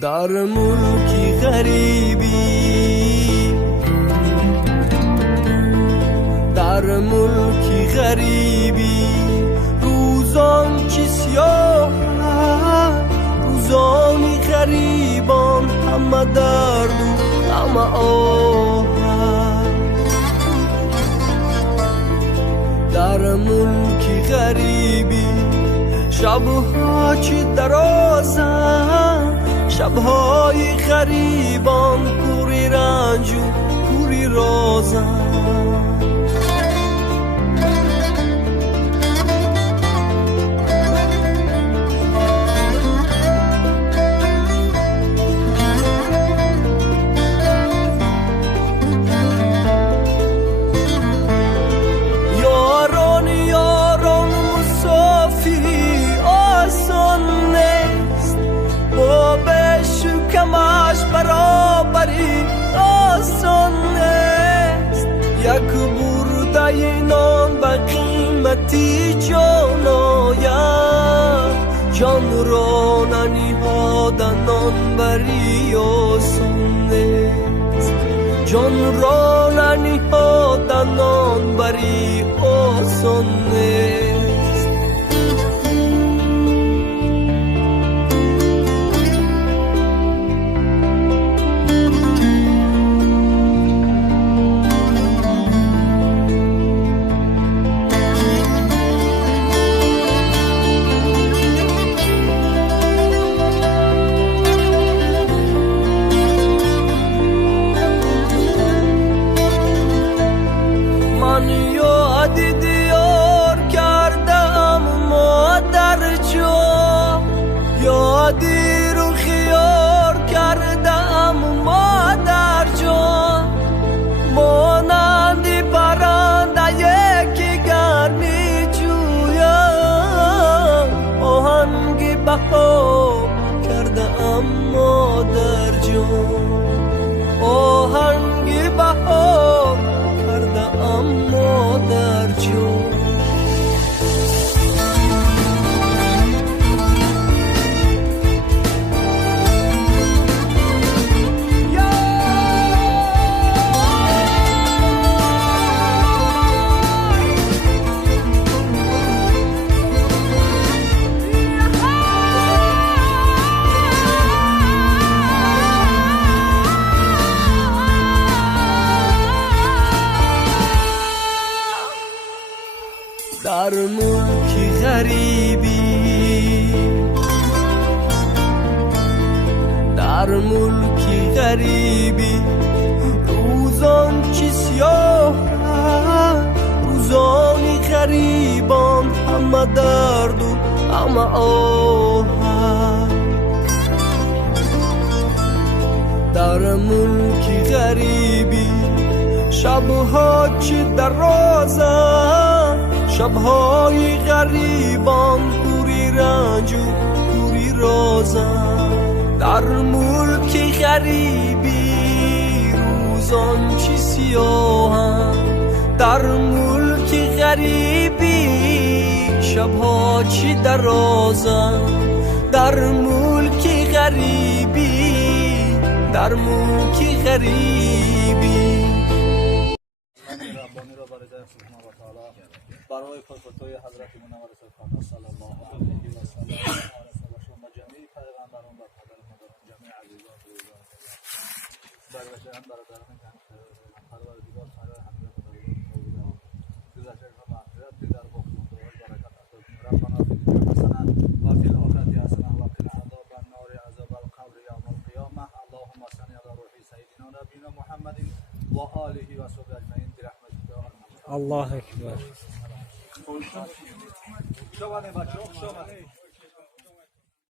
در ملکی غریبی، در ملکی غریبی، روزان چی سیاه، روزانی غریبان، همه درد و همه آه. در ملکی غریبی، شبها چی درازن، شبهای غریبان، پوری رنج و پوری رازن. برابری آسان نیست، یک برده نان به قیمتی جان آید، جان را ننهادن نان بری آسان نیست، جان را ننهادن نان بری آسان نیست. یادی رو خیار کردم مادر جان، مانندی پرنده یکی گرمی جویم، آهنگی بها کردم مادر جان، آهنگی بها کردم مادر جان. در ملکی غریبی، در ملکی غریبی، روزان چی سیاه، روزانی غریبان، همه درد و همه آه. در ملکی غریبی، شبها چی درازن، شبهای غریبان، پوری رنج و پوری رازن. در ملک غریبی، روزان چی سیاهن، در ملک غریبی، شبها چی درازن. در ملک غریبی، در ملک غریبی. برای فتوای حضرت منور سلطان صلی الله علیه و سلم و جمیع پیغمبران و پدران جمیع عزیزان دوستان برگشتن برادران پروردگار خیر حضرت موجودان گذشته و مغفرت در بخشنده و برکت عطا ربنا فی الحسنه و فی الاخره حسنه و قنا عذاب النار عذاب القبر یوم القیامه. اللهم صل علی روح سیدنا نبینا محمد و آله و صحبه اجمعین برحمتک یا ارحم. الله اکبر. شما بچه‌ها